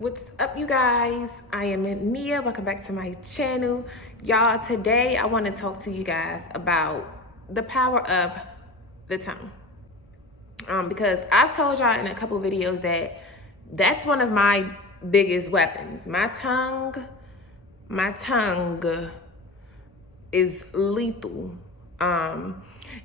What's up, you guys? I am Nia. Welcome back to my channel. Y'all, today I want to talk to you guys about the power of the tongue. Because I've told y'all in a couple videos that that's one of my biggest weapons. My tongue is lethal.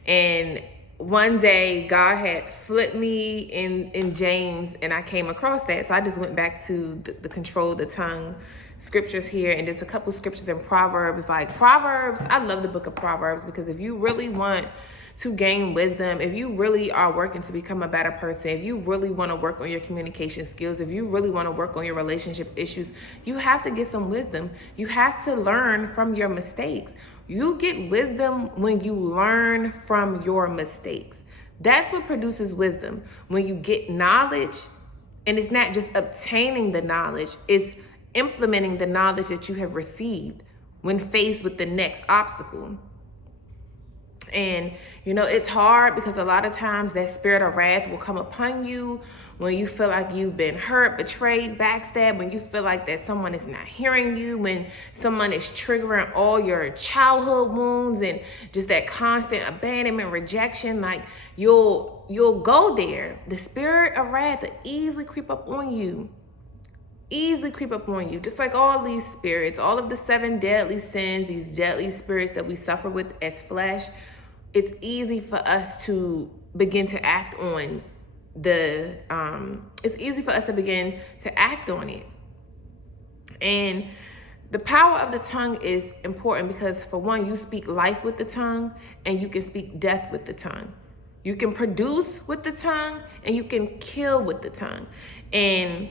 And one day God had flipped me in James, and I came across that. So I just went back to the control the tongue scriptures here, and there's a couple scriptures in Proverbs. Like Proverbs, I love the book of Proverbs, because if you really want to gain wisdom, if you really are working to become a better person, if you really want to work on your communication skills, if you really want to work on your relationship issues, you have to get some wisdom. You have to learn from your mistakes. You get wisdom when you learn from your mistakes. That's what produces wisdom. When you get knowledge, and it's not just obtaining the knowledge, it's implementing the knowledge that you have received when faced with the next obstacle. And it's hard, because a lot of times that spirit of wrath will come upon you when you feel like you've been hurt, betrayed, backstabbed, when you feel like that someone is not hearing you, when someone is triggering all your childhood wounds and just that constant abandonment, rejection. Like you'll go there. The spirit of wrath will easily creep up on you. Just like all these spirits, all of the 7 deadly sins, these deadly spirits that we suffer with as flesh. It's easy for us to begin to act on it. And the power of the tongue is important, because for one, you speak life with the tongue, and you can speak death with the tongue. You can produce with the tongue, and you can kill with the tongue. And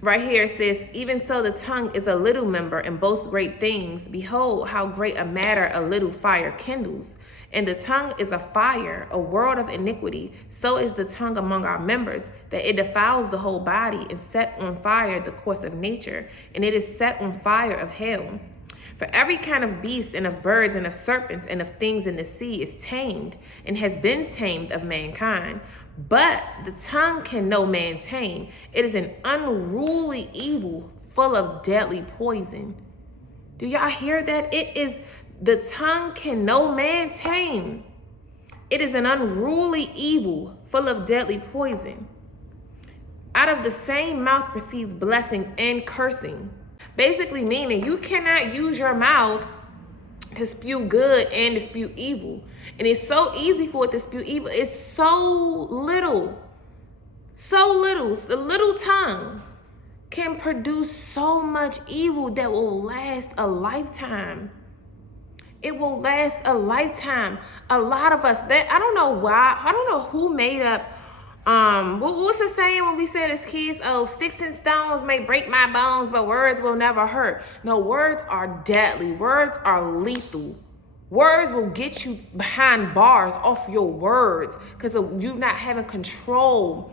right here it says, even so the tongue is a little member and boasts great things. Behold, how great a matter a little fire kindles. And the tongue is a fire, a world of iniquity. So is the tongue among our members, that it defiles the whole body, and set on fire the course of nature, and it is set on fire of hell. For every kind of beast, and of birds, and of serpents, and of things in the sea is tamed, and has been tamed of mankind. But the tongue can no man tame. It is an unruly evil, full of deadly poison. Do y'all hear that? The tongue can no man tame. It is an unruly evil, full of deadly poison. Out of the same mouth proceeds blessing and cursing. Basically meaning you cannot use your mouth to spew good and to spew evil. And it's so easy for it to spew evil. It's so little. The little tongue can produce so much evil that will last a lifetime. It will last a lifetime. A lot of us, I don't know why, I don't know who made up, what's the saying when we said as kids, sticks and stones may break my bones, but words will never hurt. No, words are deadly. Words are lethal. Words will get you behind bars off your words, because of you not having control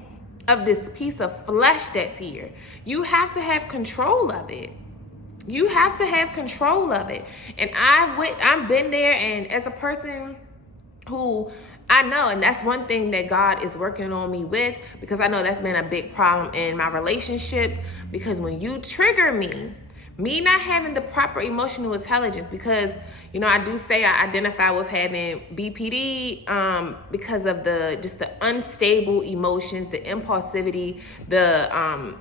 of this piece of flesh that's here. You have to have control of it. You have to have control of it. And I've been there, and as a person who I know, and that's one thing that God is working on me with, because I know that's been a big problem in my relationships. Because when you trigger me not having the proper emotional intelligence, because I do say I identify with having BPD, because of the unstable emotions, the impulsivity, the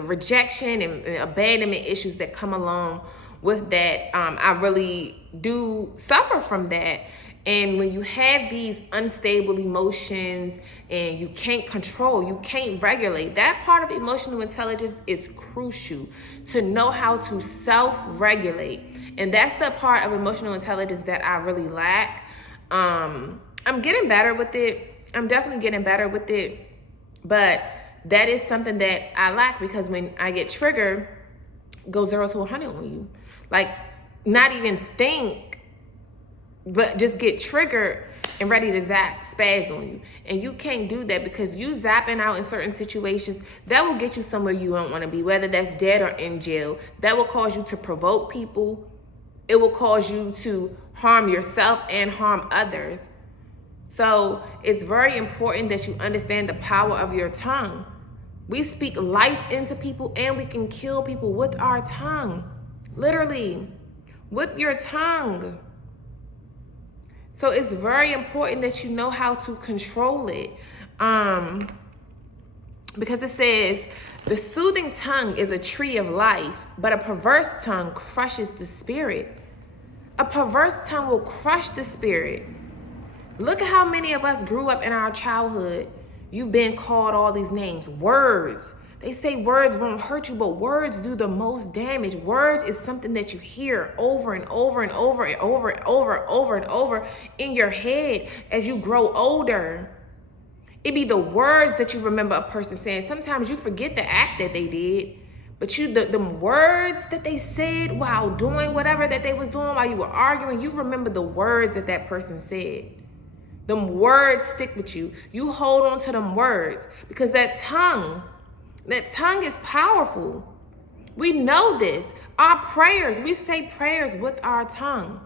rejection and abandonment issues that come along with that. I really do suffer from that. And when you have these unstable emotions and you can't control, you can't regulate, that part of emotional intelligence is crucial, to know how to self-regulate. And that's the part of emotional intelligence that I really lack. I'm getting better with it. I'm definitely getting better with it. But that is something that I lack, because when I get triggered, go 0 to 100 on you. Like, not even think, but just get triggered and ready to spaz on you. And you can't do that, because you zapping out in certain situations, that will get you somewhere you don't want to be, whether that's dead or in jail. That will cause you to provoke people. It will cause you to harm yourself and harm others. So it's very important that you understand the power of your tongue. We speak life into people, and we can kill people with our tongue. Literally, with your tongue. So it's very important that you know how to control it. Because it says, the soothing tongue is a tree of life, but a perverse tongue crushes the spirit. A perverse tongue will crush the spirit. Look at how many of us grew up in our childhood. You've been called all these names. Words. They say words won't hurt you, but words do the most damage. Words is something that you hear over and over and over and over and over and over in your head as you grow older. It be the words that you remember a person saying. Sometimes you forget the act that they did, but the words that they said while doing whatever that they was doing while you were arguing, you remember the words that that person said. Them words stick with you. You hold on to them words because that tongue is powerful. We know this. Our prayers, we say prayers with our tongue.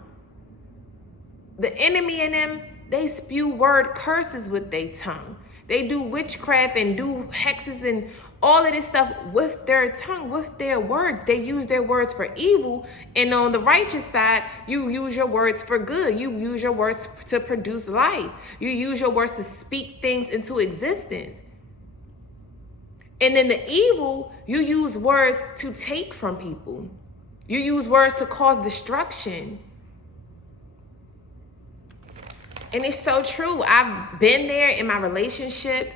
The enemy in them, they spew word curses with their tongue. They do witchcraft and do hexes and all of this stuff with their tongue, with their words. They use their words for evil. And on the righteous side, you use your words for good. You use your words to produce life. You use your words to speak things into existence. And then the evil, you use words to take from people. You use words to cause destruction. And it's so true. I've been there in my relationships.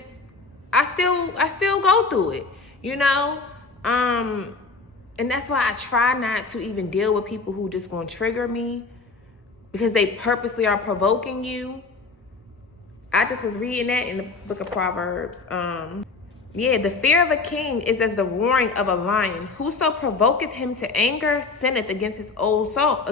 I still go through it, you know? And that's why I try not to even deal with people who just gonna trigger me because they purposely are provoking you. I just was reading that in the book of Proverbs. Yeah, the fear of a king is as the roaring of a lion. Whoso provoketh him to anger sinneth against his own soul.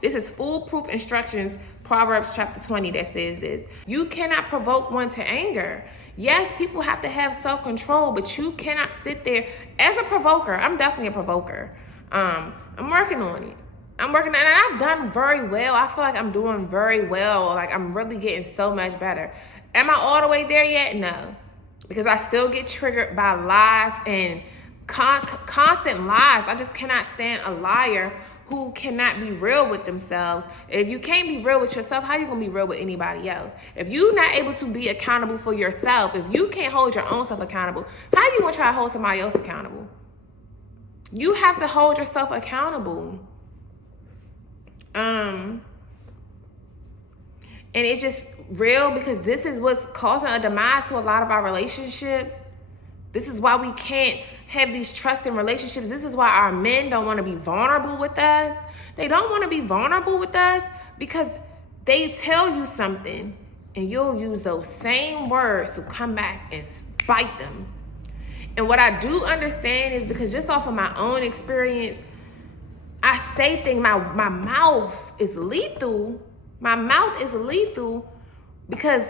This is foolproof instructions, Proverbs chapter 20, that says this. You cannot provoke one to anger. Yes, people have to have self-control, but you cannot sit there as a provoker. I'm definitely a provoker. I'm working on it. And I've done very well. I feel like I'm doing very well. Like I'm really getting so much better. Am I all the way there yet? No. Because I still get triggered by lies and constant lies. I just cannot stand a liar who cannot be real with themselves. If you can't be real with yourself, how you gonna be real with anybody else? If you're not able to be accountable for yourself, if you can't hold your own self accountable, how you gonna try to hold somebody else accountable? You have to hold yourself accountable. And it's just real because this is what's causing a demise to a lot of our relationships. This is why we can't have these trusting relationships. This is why our men don't want to be vulnerable with us. They don't want to be vulnerable with us because they tell you something and you'll use those same words to come back and spite them. And what I do understand is because just off of my own experience, I say things, my mouth is lethal. My mouth is lethal because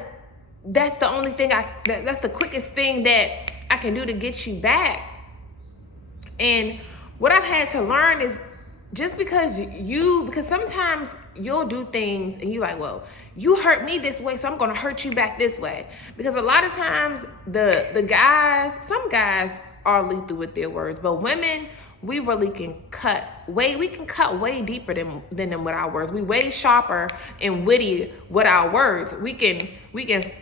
that's the only thing that's the quickest thing that I can do to get you back. And what I've had to learn is just because sometimes you'll do things and you're like, well, you hurt me this way, so I'm gonna hurt you back this way. Because a lot of times some guys are lethal with their words, but women, we really can cut way deeper than them with our words. We way sharper and witty with our words. We can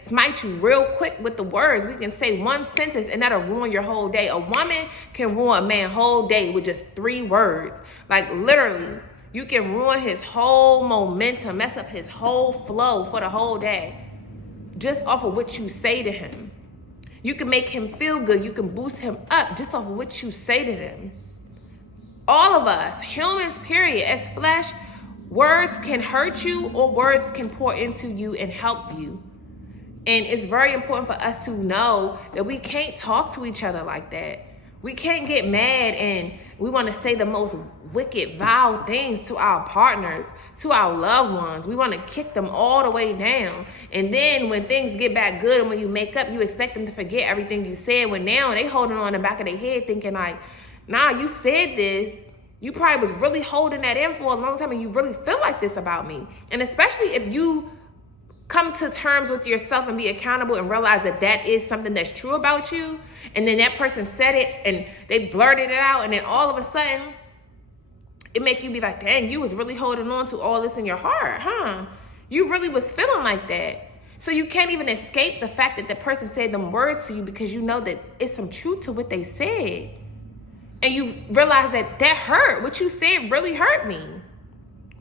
smite you real quick with the words. We can say one sentence and that'll ruin your whole day. A woman can ruin a man's whole day with just 3 words. Like literally, you can ruin his whole momentum, mess up his whole flow for the whole day just off of what you say to him. You can make him feel good. You can boost him up just off of what you say to them. All of us, humans, period, as flesh, words can hurt you or words can pour into you and help you. And it's very important for us to know that we can't talk to each other like that. We can't get mad and we want to say the most wicked, vile things to our partners, to our loved ones. We want to kick them all the way down. And then when things get back good and when you make up, you expect them to forget everything you said. When now they holding on in the back of their head thinking like, nah, you said this. You probably was really holding that in for a long time and you really feel like this about me. And especially if you come to terms with yourself and be accountable and realize that that is something that's true about you, and then that person said it and they blurted it out, and then all of a sudden it make you be like, dang, you was really holding on to all this in your heart, huh? You really was feeling like that. So you can't even escape the fact that the person said them words to you, because you know that it's some truth to what they said. And you realize that that hurt. What you said really hurt me.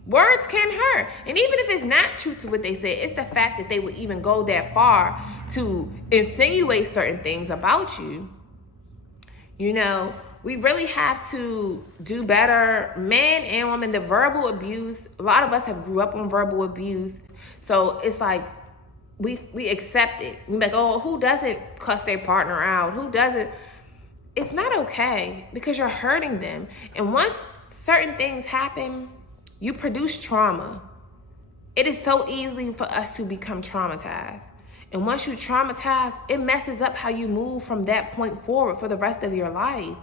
Words can hurt. And even if it's not true to what they said, it's the fact that they would even go that far to insinuate certain things about you. You know, we really have to do better, men and women. The verbal abuse, a lot of us have grew up on verbal abuse. So it's like, we accept it. We're like, oh, who doesn't cuss their partner out? Who doesn't? It's not okay, because you're hurting them. And once certain things happen, you produce trauma. It is so easy for us to become traumatized. And once you traumatize, it messes up how you move from that point forward for the rest of your life.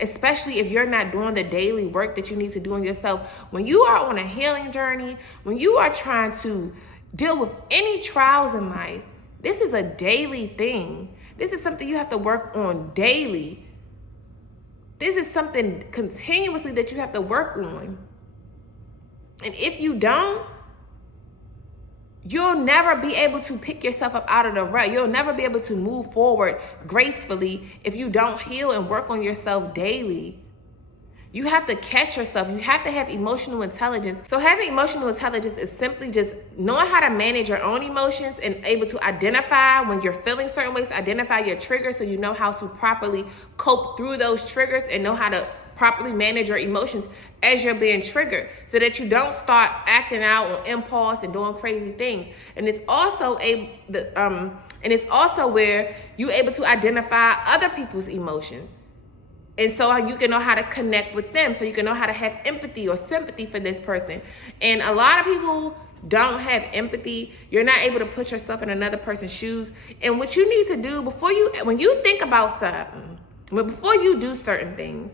Especially if you're not doing the daily work that you need to do on yourself. When you are on a healing journey, when you are trying to deal with any trials in life, this is a daily thing. This is something you have to work on daily. This is something continuously that you have to work on. And if you don't, you'll never be able to pick yourself up out of the rut. You'll never be able to move forward gracefully if you don't heal and work on yourself daily. You have to catch yourself. You have to have emotional intelligence. So having emotional intelligence is simply just knowing how to manage your own emotions and able to identify when you're feeling certain ways, identify your triggers so you know how to properly cope through those triggers and know how to properly manage your emotions as you're being triggered, so that you don't start acting out on impulse and doing crazy things. And it's also where you're able to identify other people's emotions. And so you can know how to connect with them. So you can know how to have empathy or sympathy for this person. And a lot of people don't have empathy. You're not able to put yourself in another person's shoes. And what you need to do when you think about something, before you do certain things,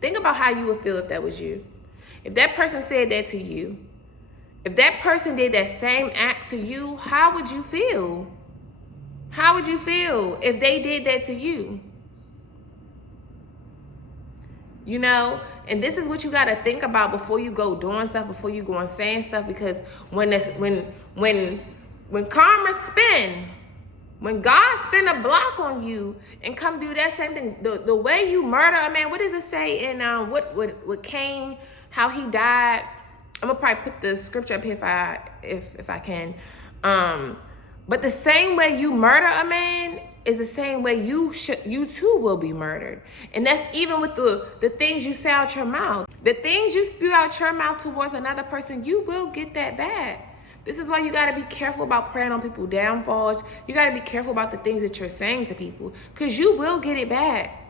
think about how you would feel if that was you. If that person said that to you, if that person did that same act to you, how would you feel? How would you feel if they did that to you? You know, and this is what you got to think about before you go doing stuff, before you go and saying stuff, because when karma spin, when God spin a block on you and come do that same thing, the way you murder a man, what does it say in what Cain, how he died? I'm gonna probably put the scripture up here if I can. But the same way you murder a man is the same way you too will be murdered. And that's even with the things you say out your mouth. The things you spew out your mouth towards another person, you will get that back. This is why you got to be careful about preying on people's downfalls. You got to be careful about the things that you're saying to people, because you will get it back.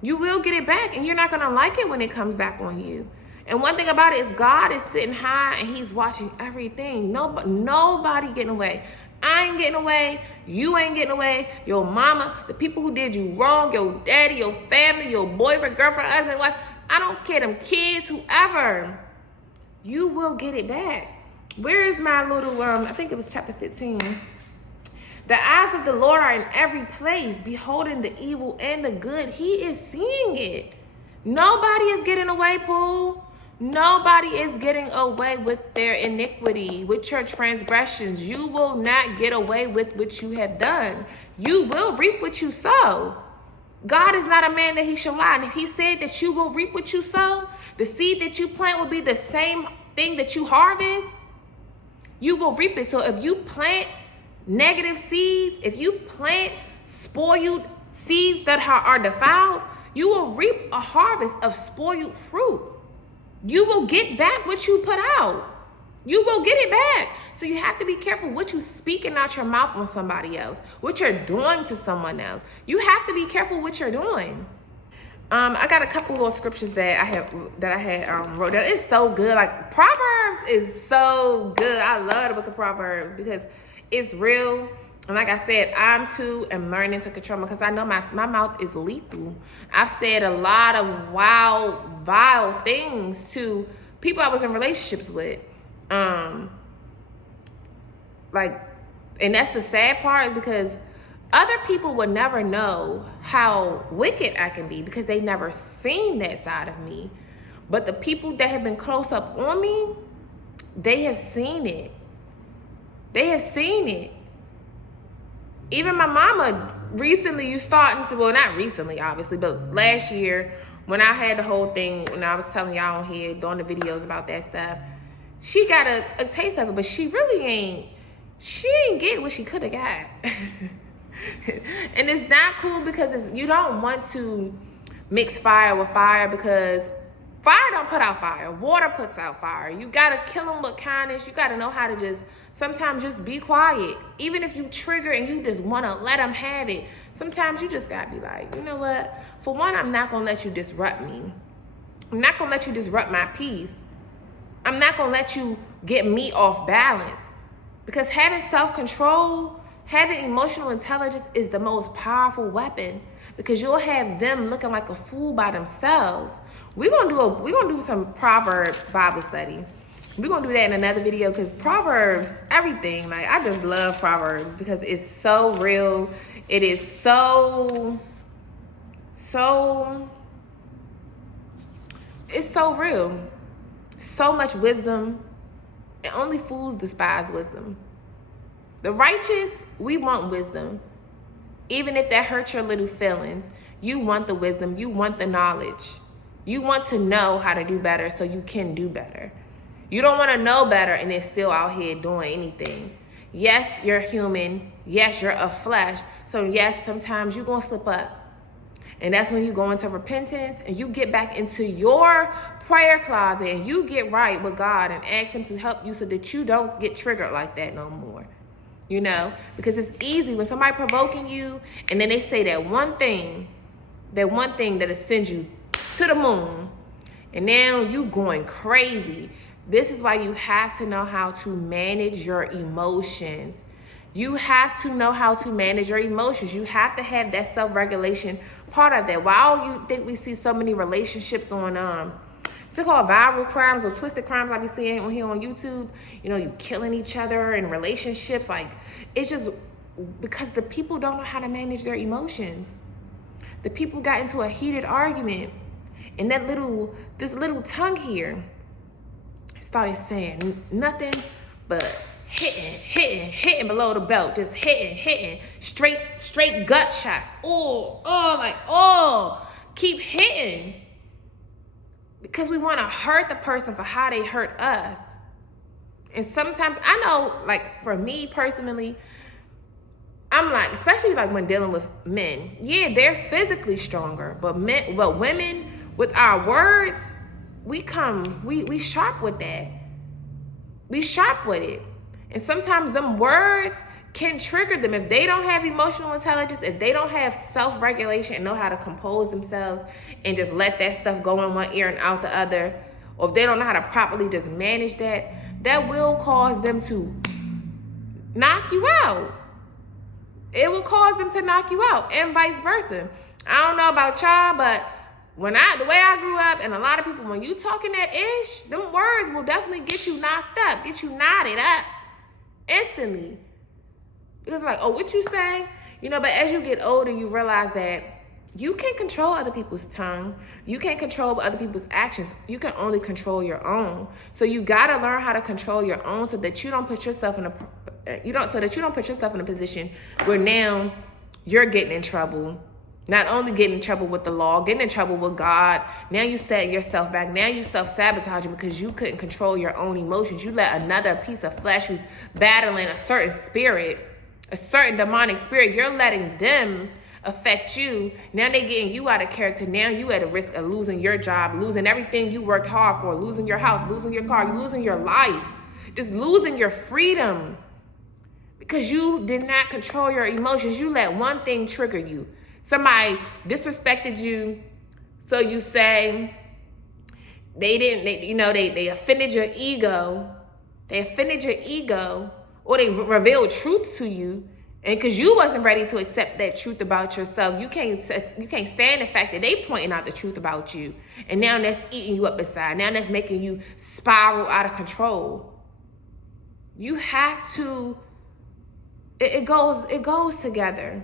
You will get it back, and you're not going to like it when it comes back on you. And one thing about it is God is sitting high and he's watching everything. Nobody getting away. I ain't getting away. You ain't getting away. Your mama, the people who did you wrong, your daddy, your family, your boyfriend, girlfriend, husband, wife, I don't care, them kids, whoever. You will get it back. Where is my little, I think it was chapter 15. The eyes of the Lord are in every place, beholding the evil and the good. He is seeing it. Nobody is getting away, Pooh. Nobody is getting away with their iniquity, with your transgressions. You will not get away with what you have done. You will reap what you sow. God is not a man that he shall lie. And if he said that you will reap what you sow, the seed that you plant will be the same thing that you harvest. You will reap it. So if you plant negative seeds, if you plant spoiled seeds that are defiled, you will reap a harvest of spoiled fruit. You will get back what you put out. You will get it back. So you have to be careful what you're speaking out your mouth on somebody else, what you're doing to someone else. You have to be careful what you're doing. I got a couple little scriptures that I had wrote down. It's so good. Like, Proverbs is so good. I love the book of Proverbs because it's real. And like I said, I'm too am learning to control because I know my mouth is lethal. I've said a lot of wild, vile things to people I was in relationships with. like, and that's the sad part, is because other people would never know how wicked I can be because they never seen that side of me. But the people that have been close up on me, they have seen it. They have seen it. Even my mama recently, well, not recently, obviously, but last year, when I had the whole thing, when I was telling y'all on here, doing the videos about that stuff, she got a taste of it, but she ain't get what she could have got. And it's not cool because you don't want to mix fire with fire, because fire don't put out fire. Water puts out fire. You gotta kill them with kindness. You gotta know how to sometimes just be quiet. Even if you trigger and you just wanna let them have it, sometimes you just gotta be like, you know what? For one, I'm not gonna let you disrupt me. I'm not gonna let you disrupt my peace. I'm not gonna let you get me off balance. Because having self-control, having emotional intelligence is the most powerful weapon, because you'll have them looking like a fool by themselves. We're gonna do some Proverbs Bible study. We're gonna do that in another video, because Proverbs, everything, like, I just love Proverbs because it's so real. It is it's so real. So much wisdom, and only fools despise wisdom. The righteous, we want wisdom. Even if that hurts your little feelings, you want the wisdom, you want the knowledge. You want to know how to do better so you can do better. You don't want to know better and then still out here doing anything. Yes, you're human. Yes, you're of flesh. So yes, sometimes you're going to slip up. And that's when you go into repentance and you get back into your prayer closet and you get right with God and ask him to help you so that you don't get triggered like that no more. You know, because it's easy when somebody provoking you and then they say that one thing that'll send you to the moon, and now you going crazy. This is why you have to know how to manage your emotions. You have to know how to manage your emotions. You have to have that self-regulation part of that. While you think we see so many relationships on so-called viral crimes or twisted crimes I be seeing on here on YouTube, you know, you killing each other in relationships, like, it's just because the people don't know how to manage their emotions. The people got into a heated argument, and this little tongue here started saying nothing but hitting below the belt, just hitting, straight gut shots. Keep hitting. Because we want to hurt the person for how they hurt us. And sometimes, I know, like, for me personally, I'm like, especially like when dealing with men, yeah, they're physically stronger, but women, with our words, we sharp with that. We sharp with it. And sometimes them words can trigger them. If they don't have emotional intelligence, if they don't have self-regulation and know how to compose themselves and just let that stuff go in one ear and out the other, or if they don't know how to properly just manage that, that will cause them to knock you out. It will cause them to knock you out, and vice versa. I don't know about y'all, but the way I grew up, and a lot of people, when you talking that ish, them words will definitely get you knocked up, get you knotted up instantly. Because like, oh, what you say? You know, but as you get older, you realize that you can't control other people's tongue. You can't control other people's actions. You can only control your own. So you gotta learn how to control your own so that you don't put yourself in a position where now you're getting in trouble. Not only getting in trouble with the law, getting in trouble with God. Now you set yourself back. Now you self-sabotaging because you couldn't control your own emotions. You let another piece of flesh who's battling a certain spirit, a certain demonic spirit, you're letting them affect you. Now they getting you out of character. Now you at a risk of losing your job, losing everything you worked hard for, losing your house, losing your car, losing your life, just losing your freedom because you did not control your emotions. You let one thing trigger you. Somebody disrespected you, so you say they offended your ego. They offended your ego, or they revealed truth to you, and because you wasn't ready to accept that truth about yourself, you can't stand the fact that they pointing out the truth about you, and now that's eating you up inside. Now that's making you spiral out of control. You have to it goes together.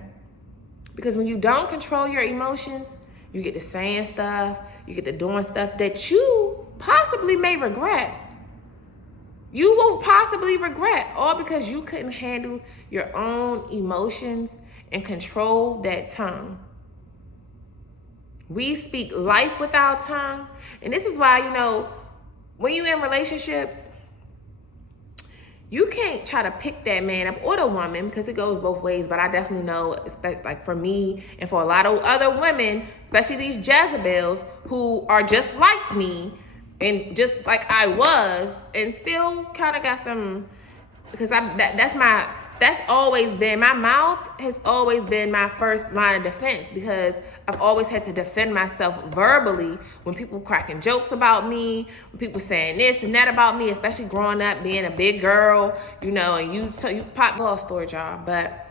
Because when you don't control your emotions, you get to saying stuff, you get to doing stuff that you possibly may regret. You will possibly regret, all because you couldn't handle your own emotions and control that tongue. We speak life with our tongue. And this is why, when you're in relationships, you can't try to pick that man up or the woman, because it goes both ways. But I definitely know, like for me and for a lot of other women, especially these Jezebels who are just like me and just like I was, and still kind of got some, because that's always been, my mouth has always been my first line of defense, because I've always had to defend myself verbally when people cracking jokes about me, when people saying this and that about me, especially growing up, being a big girl, and you pop ball storage, y'all. But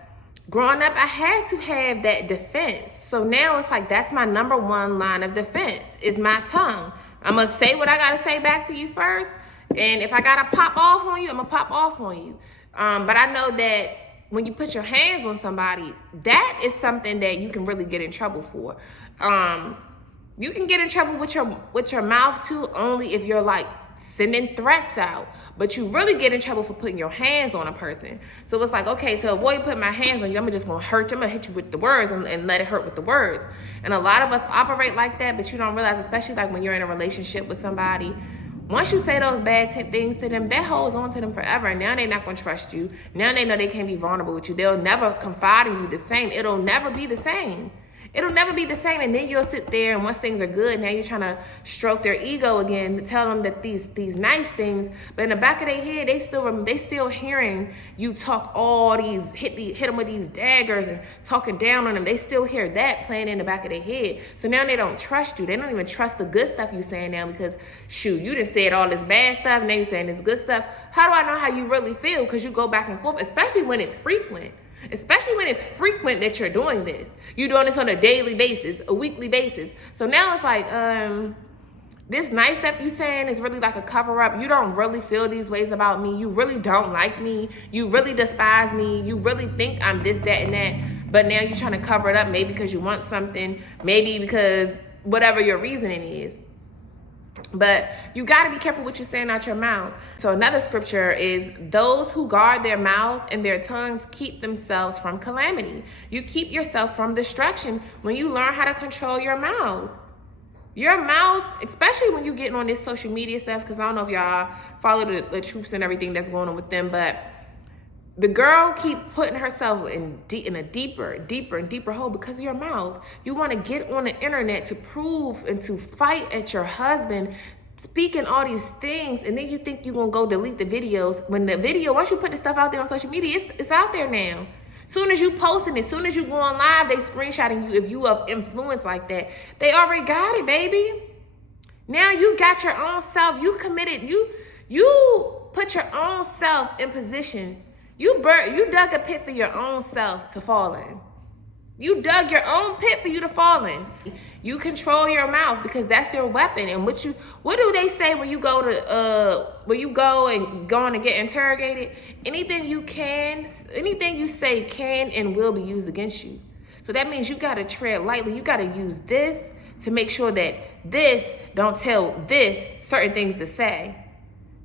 growing up, I had to have that defense. So now it's like, that's my number one line of defense, is my tongue. I'm going to say what I got to say back to you first. And if I got to pop off on you, I'm going to pop off on you. But I know that when you put your hands on somebody, that is something that you can really get in trouble for. You can get in trouble with your mouth too, only if you're like sending threats out. But you really get in trouble for putting your hands on a person. So it's like, okay, to avoid putting my hands on you, I'm just gonna hurt you. I'm gonna hit you with the words and let it hurt with the words. And a lot of us operate like that, but you don't realize, especially like when you're in a relationship with somebody, once you say those bad things to them, that holds on to them forever. And now they're not going to trust you. Now they know they can't be vulnerable with you. They'll never confide in you the same. It'll never be the same. It'll never be the same. And then you'll sit there, and once things are good, now you're trying to stroke their ego again, to tell them that these nice things, but in the back of their head, they still hearing you talk all these, hit them with these daggers and talking down on them. They still hear that playing in the back of their head. So now they don't trust you. They don't even trust the good stuff you're saying now, because shoot, you done said all this bad stuff, now you're saying this good stuff. How do I know how you really feel? Because you go back and forth, especially when it's frequent. Especially when it's frequent that you're doing this. You're doing this on a daily basis, a weekly basis. So now it's like, this nice stuff you saying is really like a cover up. You don't really feel these ways about me. You really don't like me. You really despise me. You really think I'm this, that, and that. But now you're trying to cover it up, maybe because you want something, maybe because whatever your reasoning is. But you got to be careful what you're saying out your mouth. So another scripture is, those who guard their mouth and their tongues keep themselves from calamity. You keep yourself from destruction when you learn how to control your mouth. Your mouth, especially when you're getting on this social media stuff, because I don't know if y'all follow the troops and everything that's going on with them, but the girl keep putting herself in a deeper and deeper hole because of your mouth. You want to get on the internet to prove and to fight at your husband, speaking all these things, and then you think you're going to go delete the videos. When the video, once you put the stuff out there on social media, it's out there now. Soon as you posting it, soon as you go on live, they screenshotting you. If you have influence like that, they already got it, baby. Now you got your own self. You committed. You put your own self in position. You dug a pit for your own self to fall in. You dug your own pit for you to fall in. You control your mouth because that's your weapon. And what do they say when you go and get interrogated? Anything you say can and will be used against you. So that means you gotta tread lightly. You gotta use this to make sure that this don't tell this certain things to say.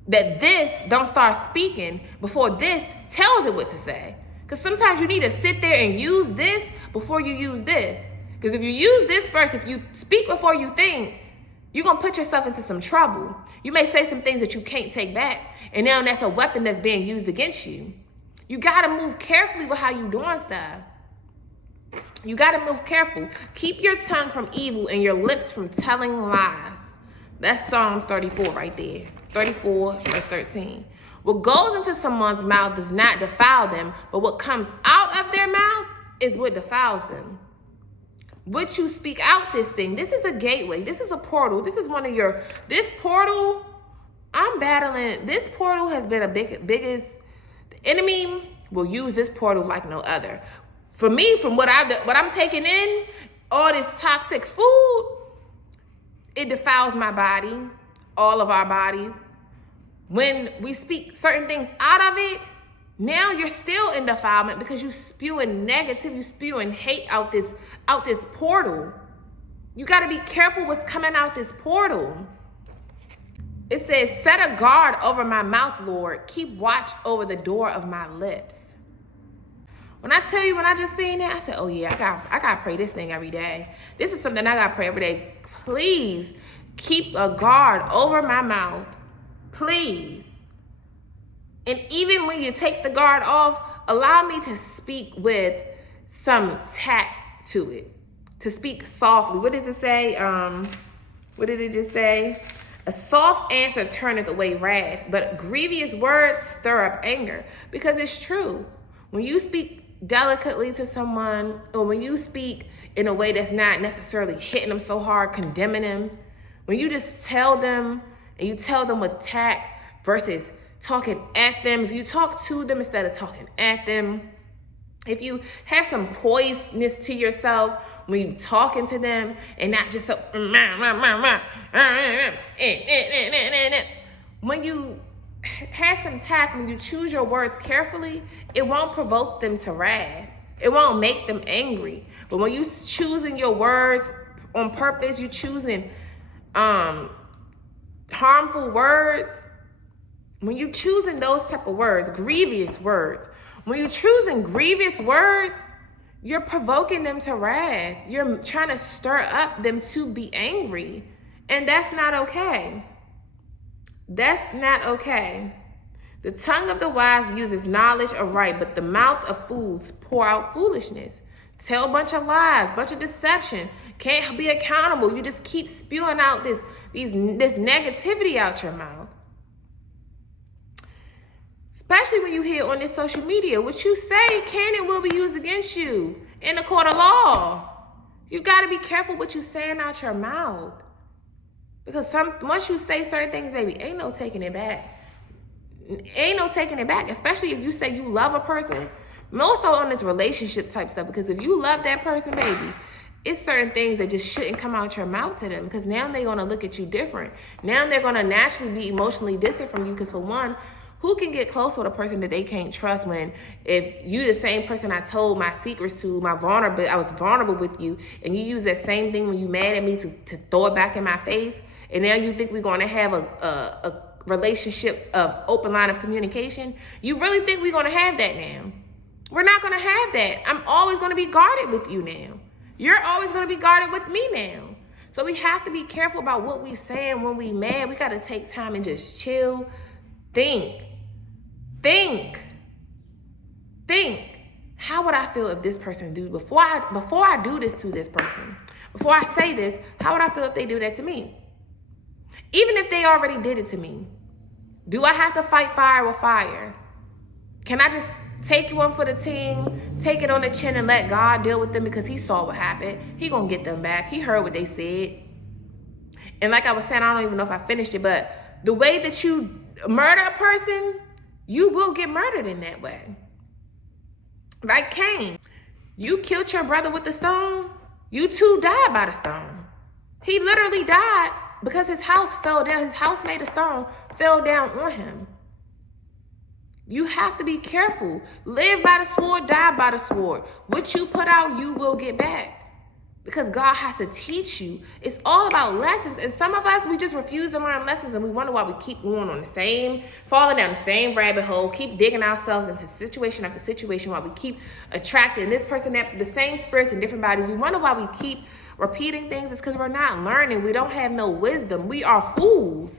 That this don't start speaking before this tells it what to say. Because sometimes you need to sit there and use this before you use this. Because if you use this first, if you speak before you think, you're going to put yourself into some trouble. You may say some things that you can't take back. And now that's a weapon that's being used against you. You got to move carefully with how you doing stuff. You got to move careful. Keep your tongue from evil and your lips from telling lies. That's Psalms 34 right there. 34 verse 13. What goes into someone's mouth does not defile them, but what comes out of their mouth is what defiles them. What you speak out this thing, this is a gateway. This is a portal. This is this portal, I'm battling. This portal has been the enemy will use this portal like no other. For me, from what I'm taking in, all this toxic food, it defiles my body, all of our bodies. When we speak certain things out of it, Now you're still in defilement because you spewing negative, you spewing hate out this portal. You got to be careful what's coming out this portal. It says, set a guard over my mouth, Lord. Keep watch over the door of my lips. When I tell you, when I just seen that, I said, oh yeah, I got to pray this thing every day. This is something I got to pray every day. Please keep a guard over my mouth. Please. And even when you take the guard off, allow me to speak with some tact to it. To speak softly. What does it say? What did it just say? A soft answer turneth away wrath, but grievous words stir up anger. Because it's true. When you speak delicately to someone, or when you speak in a way that's not necessarily hitting them so hard, condemning them, when you just tell them, and you tell them with tact versus talking at them, if you talk to them instead of talking at them, if you have some poiseness to yourself when you talking to them and not just so, when you have some tact, when you choose your words carefully, it won't provoke them to wrath. It won't make them angry. But when you choosing your words on purpose, you choosing harmful words, when you choosing those type of words, grievous words, when you're choosing grievous words, you're provoking them to wrath. You're trying to stir up them to be angry. And that's not okay. That's not okay. The tongue of the wise uses knowledge or right, but the mouth of fools pour out foolishness. Tell a bunch of lies, bunch of deception. Can't be accountable. You just keep spewing out this negativity out your mouth. Especially when you hear on this social media, what you say can and will be used against you in the court of law. You got to be careful what you saying out your mouth. Because once you say certain things, baby, ain't no taking it back. Ain't no taking it back, especially if you say you love a person. More so on this relationship type stuff, because if you love that person, baby, it's certain things that just shouldn't come out your mouth to them, because now they're going to look at you different. Now they're going to naturally be emotionally distant from you, because for one, who can get close with a person that they can't trust when if you the same person I told my secrets to, I was vulnerable with you, and you use that same thing when you mad at me to throw it back in my face, and now you think we're going to have a relationship of open line of communication? You really think we're going to have that now? We're not going to have that. I'm always going to be guarded with you now. You're always going to be guarded with me now. So we have to be careful about what we saying when we mad. We got to take time and just chill, think. How would I feel if this person do before I do this to this person? Before I say this, how would I feel if they do that to me? Even if they already did it to me, do I have to fight fire with fire? Can I just take one for the team, take it on the chin and let God deal with them, because he saw what happened? He gonna get them back. He heard what they said. And like I was saying, I don't even know if I finished it, but the way that you murder a person, you will get murdered in that way. Like Cain, you killed your brother with the stone, you too died by the stone. He literally died because his house fell down. His house made of stone, fell down on him. You have to be careful. Live by the sword, die by the sword. What you put out, you will get back. Because God has to teach you. It's all about lessons. And some of us, we just refuse to learn lessons, and we wonder why we keep going on falling down the same rabbit hole, keep digging ourselves into situation after situation, while we keep attracting this person, the same spirits in different bodies. We wonder why we keep repeating things. It's because we're not learning. We don't have no wisdom. We are fools.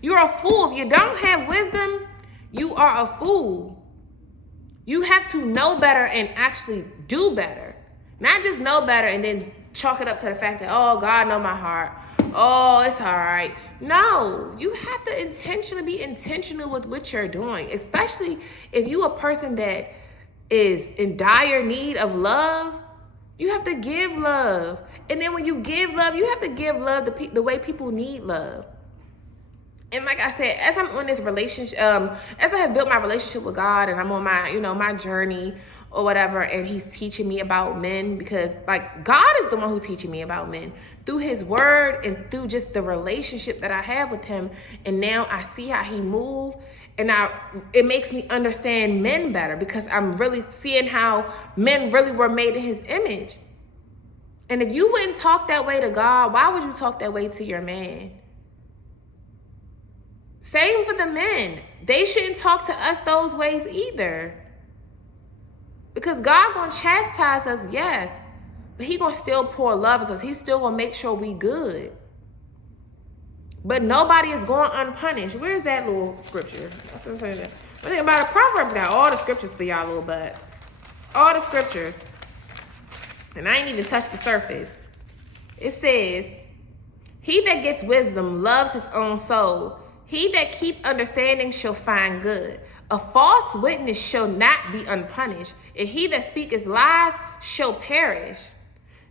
You're a fool. If you don't have wisdom, you are a fool. You have to know better and actually do better. Not just know better and then chalk it up to the fact that, oh, God know my heart. Oh, it's all right. No, you have to intentionally be intentional with what you're doing, especially if you a person that is in dire need of love. You have to give love. And then when you give love, you have to give love the way people need love. And like I said, as I'm on this relationship, as I have built my relationship with God, and I'm on my, my journey or whatever, and he's teaching me about men, because like God is the one who teaching me about men through his word and through just the relationship that I have with him. And now I see how he moves, And it makes me understand men better because I'm really seeing how men really were made in his image. And if you wouldn't talk that way to God, why would you talk that way to your man? Same for the men. They shouldn't talk to us those ways either. Because God gonna chastise us, yes. But he gonna still pour love into us. He's still gonna make sure we good. But nobody is going unpunished. Where's that little scripture? What think about it? Proverbs got all the scriptures for y'all little butts. All the scriptures. And I ain't even touched the surface. It says, he that gets wisdom loves his own soul. He that keep understanding shall find good. A false witness shall not be unpunished, and he that speaketh lies shall perish.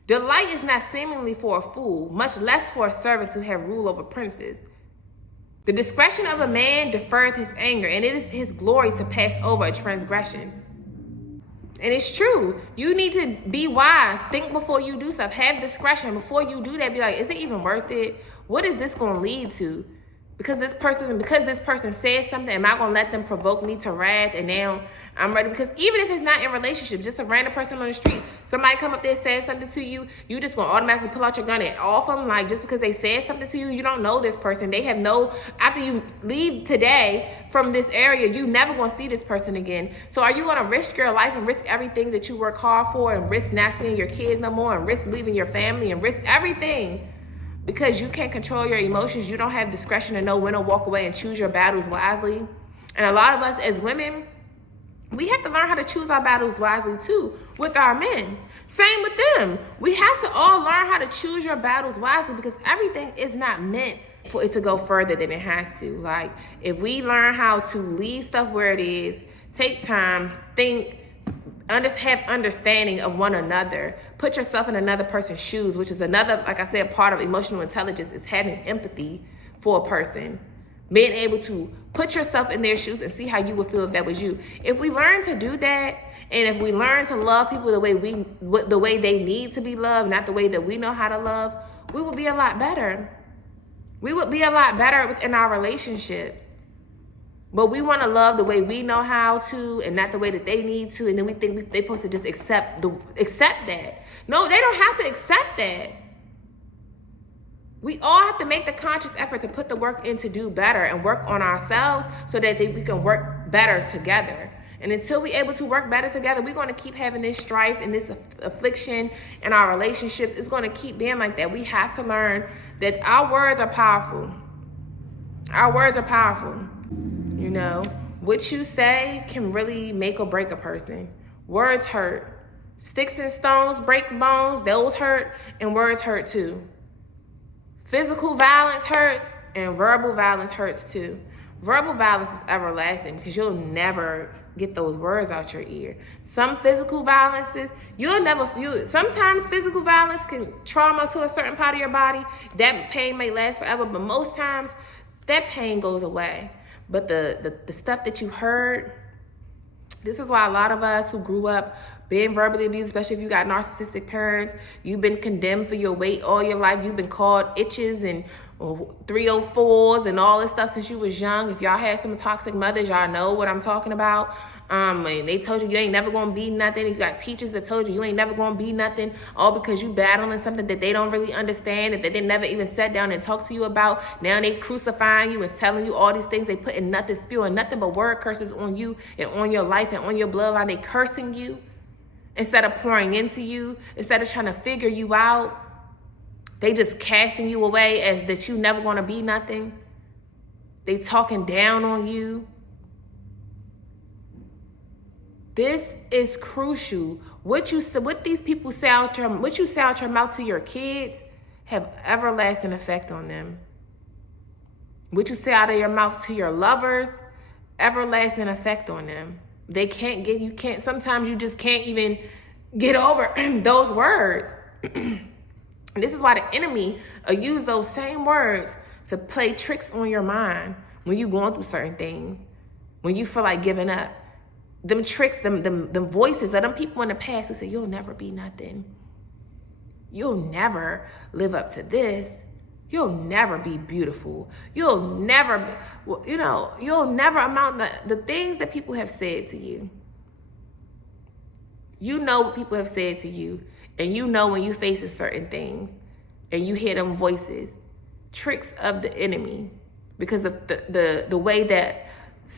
Delight is not seemingly for a fool, much less for a servant to have rule over princes. The discretion of a man deferreth his anger, and it is his glory to pass over a transgression. And it's true. You need to be wise. Think before you do stuff. Have discretion. Before you do that, be like, is it even worth it? What is this going to lead to? Because this person says something, am I going to let them provoke me to wrath? And now I'm ready. Because even if it's not in relationship, just a random person on the street, somebody come up there saying something to you, you just going to automatically pull out your gun and off them. Like, just because they said something to you, you don't know this person. They have after you leave today from this area, you never going to see this person again. So are you going to risk your life and risk everything that you work hard for and risk not seeing your kids no more and risk leaving your family and risk everything? Because you can't control your emotions, you don't have discretion to know when to walk away and choose your battles wisely. And a lot of us as women, we have to learn how to choose our battles wisely too with our men. Same with them. We have to all learn how to choose your battles wisely because everything is not meant for it to go further than it has to. Like, if we learn how to leave stuff where it is, take time, think, have understanding of one another, put yourself in another person's shoes, which is another, like I said, part of emotional intelligence is having empathy for a person, being able to put yourself in their shoes and see how you would feel if that was you. If we learn to do that, and if we learn to love people the way they need to be loved, not the way that we know how to love, we will be a lot better. We would be a lot better within our relationships. But we want to love the way we know how to and not the way that they need to. And then we think they're supposed to just accept that. No, they don't have to accept that. We all have to make the conscious effort to put the work in to do better and work on ourselves so that we can work better together. And until we're able to work better together, we're going to keep having this strife and this affliction in our relationships. It's going to keep being like that. We have to learn that our words are powerful. Our words are powerful. You know, what you say can really make or break a person. Words hurt. Sticks and stones break bones. Those hurt, and words hurt too. Physical violence hurts, and verbal violence hurts too. Verbal violence is everlasting because you'll never get those words out your ear. Some physical violences, you'll never feel it. Sometimes physical violence can trauma to a certain part of your body. That pain may last forever, but most times that pain goes away. But the stuff that you heard, this is why a lot of us who grew up being verbally abused, especially if you got narcissistic parents, you've been condemned for your weight all your life. You've been called itches and 304s and all this stuff since you was young. If y'all had some toxic mothers, y'all know what I'm talking about. And they told you ain't never gonna be nothing. You got teachers that told you ain't never gonna be nothing, all because you battling something that they don't really understand, that they never even sat down and talked to you about. Now they crucifying you and telling you all these things. They putting nothing, spewing nothing but word curses on you and on your life and on your bloodline. They cursing you instead of pouring into you, instead of trying to figure you out. They just casting you away as that you never gonna be nothing. They talking down on you. This is crucial. What these people say out your mouth to your kids have everlasting effect on them. What you say out of your mouth to your lovers, everlasting effect on them. Sometimes you just can't even get over those words. This is why the enemy will use those same words to play tricks on your mind when you're going through certain things, when you feel like giving up. Them tricks, them voices of them people in the past who say, you'll never be nothing. You'll never live up to this. you'll never be beautiful. You'll never, you'll never amount to the things that people have said to you. You know what people have said to you, and you know when you face certain things, and you hear them voices, tricks of the enemy, because the way that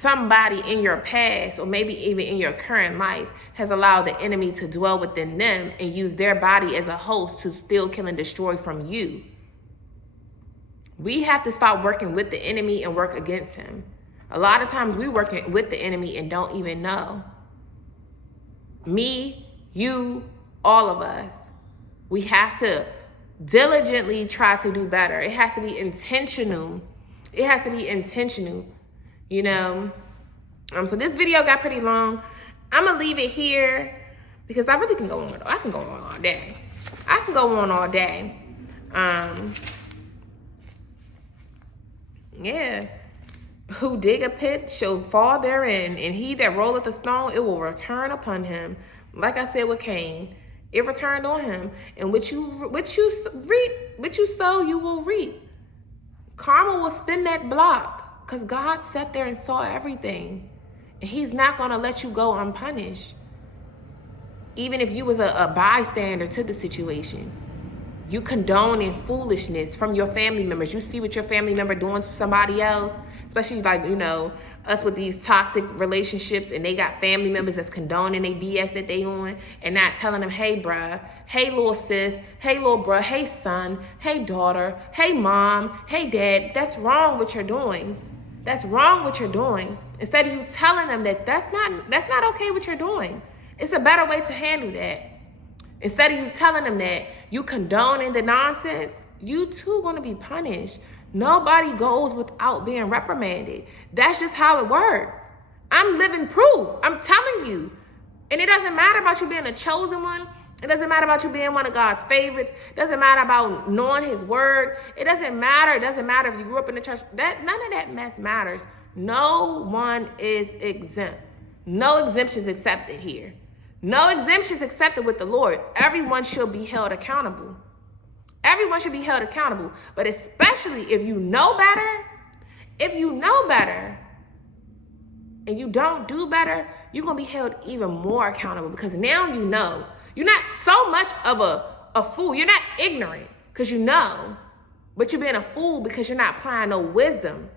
somebody in your past, or maybe even in your current life, has allowed the enemy to dwell within them and use their body as a host to steal, kill, and destroy from you. We have to stop working with the enemy and work against him. A lot of times we working with the enemy and don't even know. Me, you, all of us. We have to diligently try to do better. It has to be intentional. It has to be intentional. So this video got pretty long. I'm gonna leave it here because I really can go on. I can go on all day. I can go on all day. Yeah. Who dig a pit shall fall therein, and he that rolleth a stone, it will return upon him. Like I said with Cain, it returned on him. And what you sow, you will reap. Karma will spin that block, because God sat there and saw everything. And he's not going to let you go unpunished. Even if you was a bystander to the situation. You condoning foolishness from your family members. You see what your family member doing to somebody else. Especially like, us with these toxic relationships, and they got family members that's condoning they BS that they on, and not telling them, hey bruh, hey little sis, hey little bruh, hey son, hey daughter, hey mom, hey dad. That's wrong what you're doing. That's wrong what you're doing. Instead of you telling them that that's not okay what you're doing. It's a better way to handle that. Instead of you telling them that you condoning the nonsense, you too gonna be punished. Nobody goes without being reprimanded. That's just how it works. I'm living proof. I'm telling you. And it doesn't matter about you being a chosen one. It doesn't matter about you being one of God's favorites. It doesn't matter about knowing his word. It doesn't matter. It doesn't matter if you grew up in the church. None of that mess matters. No one is exempt. No exemptions accepted here. No exemptions accepted with the Lord. Everyone should be held accountable. Everyone should be held accountable. But especially if you know better, and you don't do better, you're going to be held even more accountable, because now you know. You're not so much of a fool. You're not ignorant because you know, but you're being a fool because you're not applying no wisdom.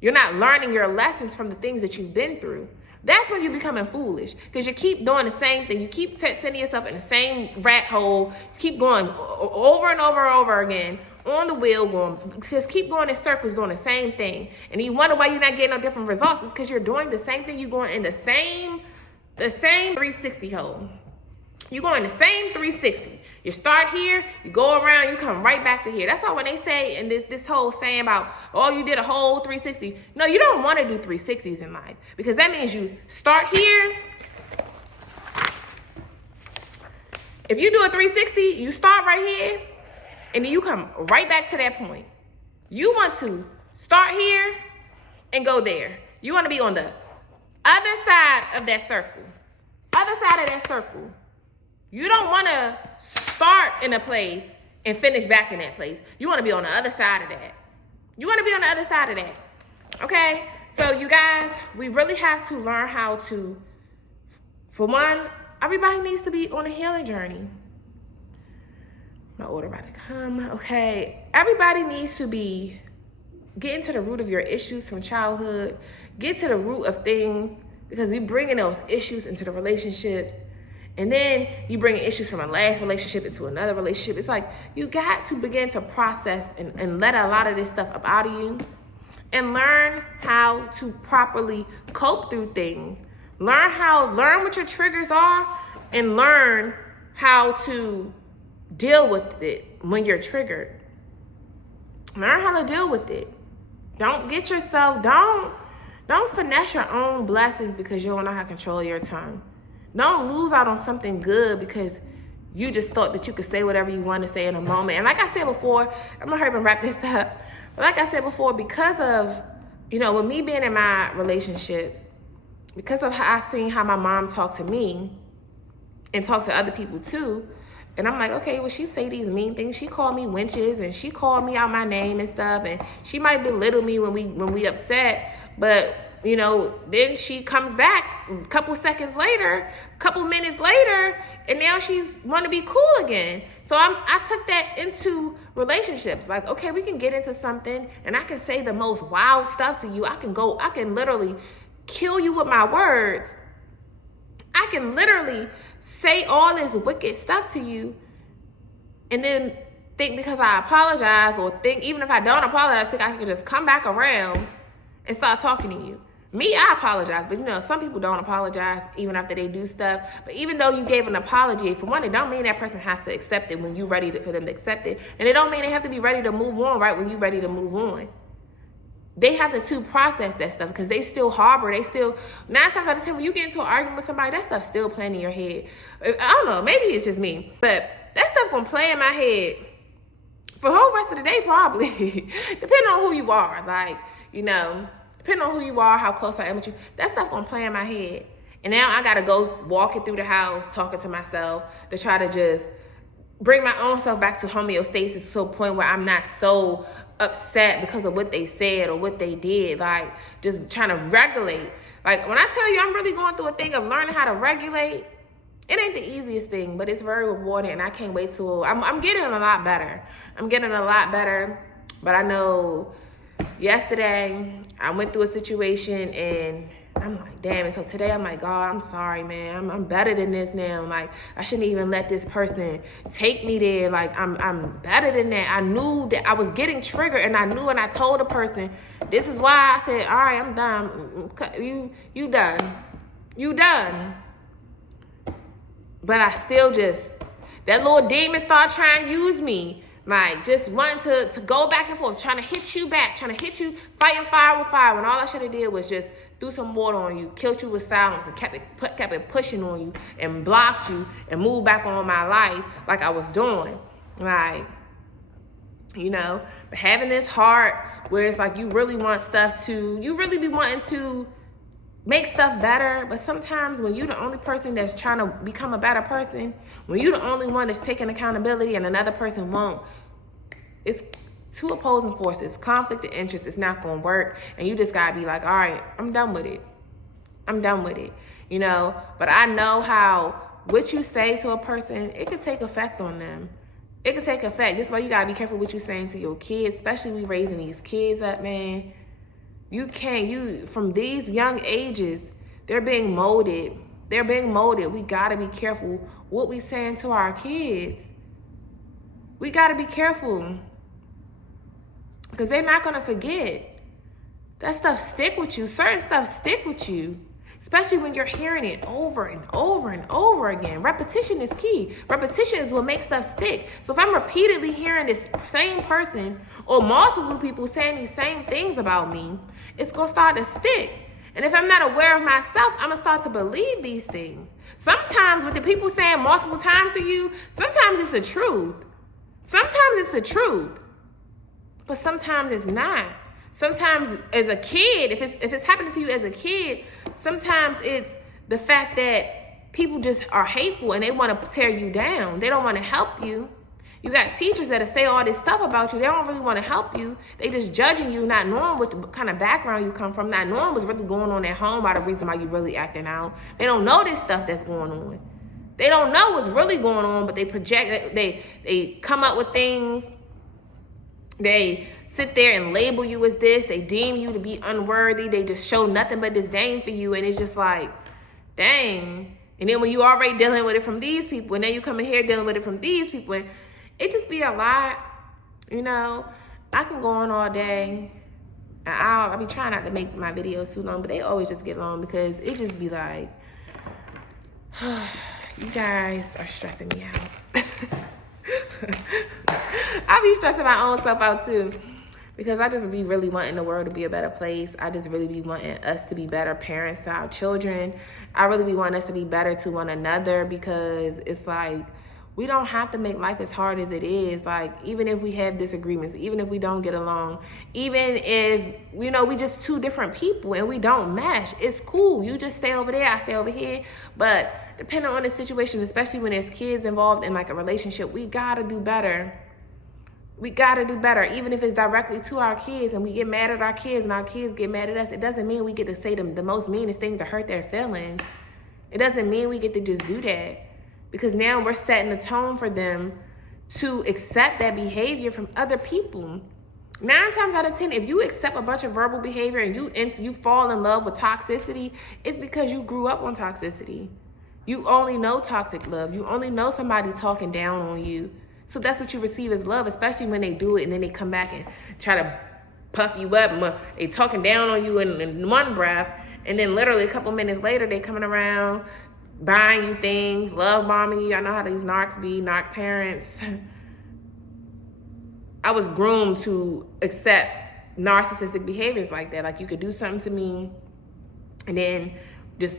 You're not learning your lessons from the things that you've been through. That's when you're becoming foolish, because you keep doing the same thing. You keep sending yourself in the same rat hole. Keep going over and over and over again on the wheel, just keep going in circles doing the same thing. And you wonder why you're not getting no different results. It's because you're doing the same thing. You're going in the same 360 hole. You're going the same 360. You start here, you go around, you come right back to here. That's why when they say in this whole saying about, oh, you did a whole 360. No, you don't want to do 360s in life, because that means you start here. If you do a 360, you start right here, and then you come right back to that point. You want to start here and go there. You want to be on the other side of that circle. Other side of that circle. You don't want to start in a place and finish back in that place. You want to be on the other side of that. You want to be on the other side of that. Okay? So you guys, we really have to learn how to, for one, everybody needs to be on a healing journey. My order about to come. Okay. Everybody needs to be getting to the root of your issues from childhood. Get to the root of things, because you bringing those issues into the relationships. And then you bring issues from a last relationship into another relationship. It's like you got to begin to process and let a lot of this stuff up out of you, and learn how to properly cope through things. Learn what your triggers are, and learn how to deal with it when you're triggered. Learn how to deal with it. Don't finesse your own blessings because you don't know how to control your tongue. Don't lose out on something good because you just thought that you could say whatever you want to say in a moment. And like I said before, I'm going to hurry up and wrap this up. But like I said before, because of, with me being in my relationships, because of how I seen how my mom talked to me and talked to other people too, And I'm like, okay, well, she say these mean things. She called me wenches and she called me out my name and stuff. And she might belittle me when we upset. But, you know, then she comes back a couple seconds later, couple minutes later, and now she's want to be cool again. So I took that into relationships. Like, okay, we can get into something and I can say the most wild stuff to you. I can literally kill you with my words. I can literally say all this wicked stuff to you and then think because I apologize, or think even if I don't apologize, think I can just come back around and start talking to you. Me, I apologize, but you know, some people don't apologize even after they do stuff. But even though you gave an apology, for one, it don't mean that person has to accept it when you're ready for them to accept it. And it don't mean they have to be ready to move on right when you're ready to move on. They have to process that stuff because they still harbor. They still, 9 times out of 10, when you get into an argument with somebody, that stuff's still playing in your head. I don't know, maybe it's just me, but that stuff gonna play in my head for the whole rest of the day probably, depending on who you are. Like, you know, depending on who you are, how close I am with you, that stuff gonna play in my head. And now I gotta go walking through the house, talking to myself to try to just bring my own self back to homeostasis to a point where I'm not so upset because of what they said or what they did. Like, just trying to regulate. Like, when I tell you I'm really going through a thing of learning how to regulate, it ain't the easiest thing, but it's very rewarding, and I can't wait till I'm getting a lot better. I'm getting a lot better, but I know yesterday I went through a situation and I'm like, damn. And so today I'm like, God, I'm sorry, man. I'm better than this now. Like, I shouldn't even let this person take me there. Like, I'm better than that. I knew that I was getting triggered, and I knew, and I told the person, this is why I said, all right, I'm done. You done. You done. But I still just, that little demon started trying to use me. Like, just wanting to go back and forth, trying to hit you back, trying to hit you, fighting fire with fire, when all I should have did was just threw some water on you, killed you with silence, and kept it pushing on you, and blocked you, and moved back on my life like I was doing. Like, you know, but having this heart where it's like you really want stuff to, you really be wanting to make stuff better, but sometimes when you're the only person that's trying to become a better person, when you're the only one that's taking accountability and another person won't, it's two opposing forces, conflict of interest. It's not gonna work, and you just gotta be like, all right, I'm done with it. I'm done with it, you know? But I know how what you say to a person, it could take effect on them. It could take effect. This is why you gotta be careful what you're saying to your kids, especially we raising these kids up, man. From these young ages, they're being molded. They're being molded. We gotta be careful what we saying to our kids. We gotta be careful, because they're not gonna forget. That stuff stick with you. Certain stuff stick with you, especially when you're hearing it over and over and over again. Repetition is key. Repetition is what makes stuff stick. So if I'm repeatedly hearing this same person or multiple people saying these same things about me, it's gonna start to stick. And if I'm not aware of myself, I'm gonna start to believe these things. Sometimes with the people saying multiple times to you, sometimes it's the truth. Sometimes it's the truth. But sometimes it's not. Sometimes as a kid, if it's happening to you as a kid, sometimes it's the fact that people just are hateful and they want to tear you down. They don't want to help you. You got teachers that say all this stuff about you. They don't really want to help you. They just judging you, not knowing what kind of background you come from, not knowing what's really going on at home, by the reason why you really acting out. They don't know this stuff that's going on. They don't know what's really going on, but they project, they come up with things. They sit there and label you as this. They deem you to be unworthy. They just show nothing but disdain for you. And it's just like, dang. And then when you already dealing with it from these people, and then you come in here dealing with it from these people, and it just be a lot, you know. I can go on all day. And I'll be trying not to make my videos too long, but they always just get long because it just be like, you guys are stressing me out. I be stressing my own self out too, because I just be really wanting the world to be a better place. I just really be wanting us to be better parents to our children. I really be wanting us to be better to one another, because it's like We don't have to make life as hard as it is. Like, even if we have disagreements, even if we don't get along, even if, you know, we just two different people and we don't mesh, it's cool. You just stay over there, I stay over here. But depending on the situation, especially when there's kids involved in like a relationship, we gotta do better. We gotta do better, even if it's directly to our kids and we get mad at our kids and our kids get mad at us. It doesn't mean we get to say them the most meanest things to hurt their feelings. It doesn't mean we get to just do that, because now we're setting the tone for them to accept that behavior from other people. 9 times out of 10, if you accept a bunch of verbal behavior and you fall in love with toxicity, it's because you grew up on toxicity. You only know toxic love. You only know somebody talking down on you. So that's what you receive as love, especially when they do it and then they come back and try to puff you up. And they talking down on you in one breath, and then literally a couple minutes later, they coming around buying you things, love bombing you. I know how these narcs be, narc parents. I was groomed to accept narcissistic behaviors like that. Like, you could do something to me and then just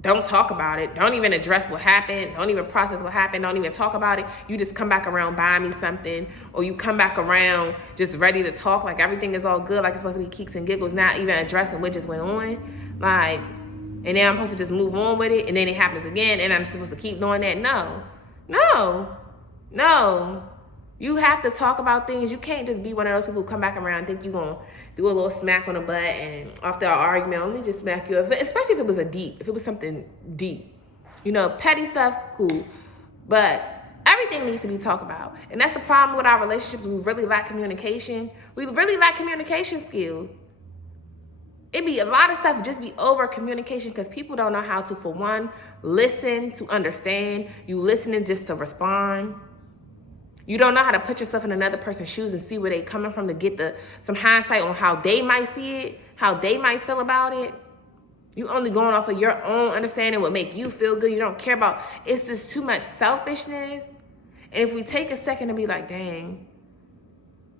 don't talk about it. Don't even address what happened. Don't even process what happened. Don't even talk about it. You just come back around buying me something, or you come back around just ready to talk like everything is all good, like it's supposed to be kicks and giggles, not even addressing what just went on. Like, and then I'm supposed to just move on with it, and then it happens again, and I'm supposed to keep doing that. No. You have to talk about things. You can't just be one of those people who come back around and think you're going to do a little smack on the butt, and after our argument, only just smack you. Especially if it was if it was something deep. You know, petty stuff, cool. But everything needs to be talked about. And that's the problem with our relationships. We really lack communication. We really lack communication skills. It be a lot of stuff just be over communication, because people don't know how to, for one, listen to understand. You listening just to respond. You don't know how to put yourself in another person's shoes and see where they coming from to get some hindsight on how they might see it, how they might feel about it. You only going off of your own understanding, what make you feel good. You don't care about, it's just too much selfishness. And if we take a second to be like, dang,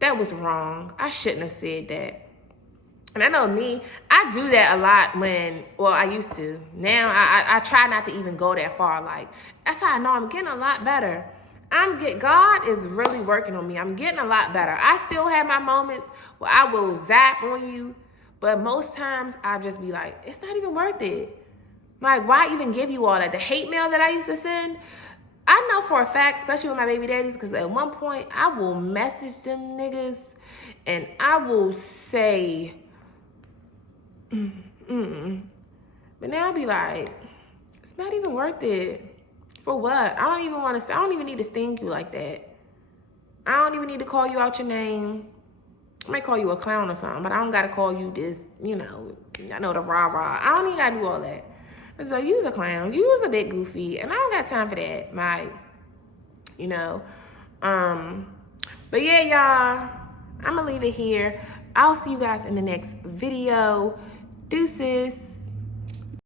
that was wrong. I shouldn't have said that. And I know me, I do that a lot I used to. Now I try not to even go that far. Like, that's how I know I'm getting a lot better. God is really working on me. I'm getting a lot better. I still have my moments where I will zap on you, but most times I just be like, it's not even worth it. Like, why even give you all that? The hate mail that I used to send, I know for a fact, especially with my baby daddies, because at one point I will message them niggas and I will say, but now I'll be like, it's not even worth it. For what? I don't even need to sting you like that. I don't even need to call you out your name. I might call you a clown or something, but I don't got to call you this, you know, I know the rah-rah. I don't even got to do all that. It's like, you's a clown. You's a bit goofy, and I don't got time for that. You know. But yeah, y'all, I'm going to leave it here. I'll see you guys in the next video. Deuces.